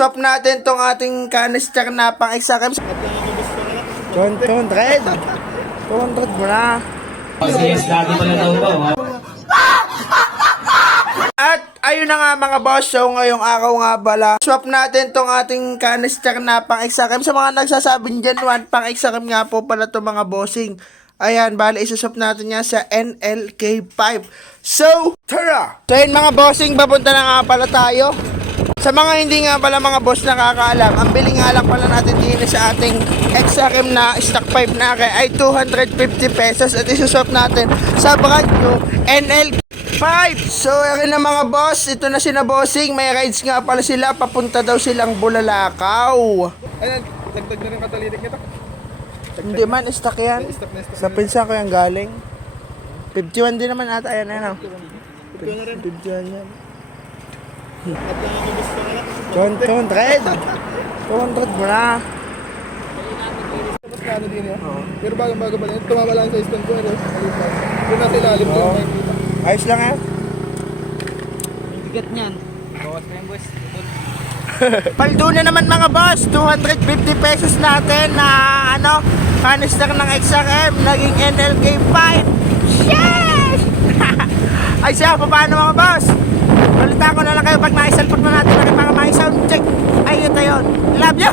Swap natin tong ating canister na pang exakim. 200. 200 mo na. At ayun na nga mga boss, so ngayong araw nga bala, swap natin tong ating canister na pang exakim. Sa mga nagsasabing dyan, pang exakim nga po pala to mga bossing. Ayan, bali isuswap natin yan sa NLK5. So, tara! So yun mga bossing, papunta na nga pala tayo. Sa mga hindi nga pala mga boss nakakaalam, ang bili nga lang pala natin din sa ating XRM na stock 5 na ay 250 pesos at isuswap natin sa brand new NL5. So yun na mga boss, ito na sila bossing, may rides nga pala sila, papunta daw silang Bulalakaw. Ayan, dagdag na rin katalitik nito. Hindi man, stock yan. Sa pinsan ko yung galing. 51 din naman ata, ayan na. 51 yan. 200. 200 mo na. Mas kano din yan. Pero bago pa din. Tumama lang sa stand ko. Doon na sila alim ko. Ayos lang yan. Bigat niyan. Bawas pa yan, boss. Paldo na naman mga boss, 250 pesos natin na canister ng XRM, naging NLK5. Yes! Ay siya, paano mga boss? Balita ko na lang kayo pag naisalpot na natin ang mga sound check. Ayun tayo. Love you!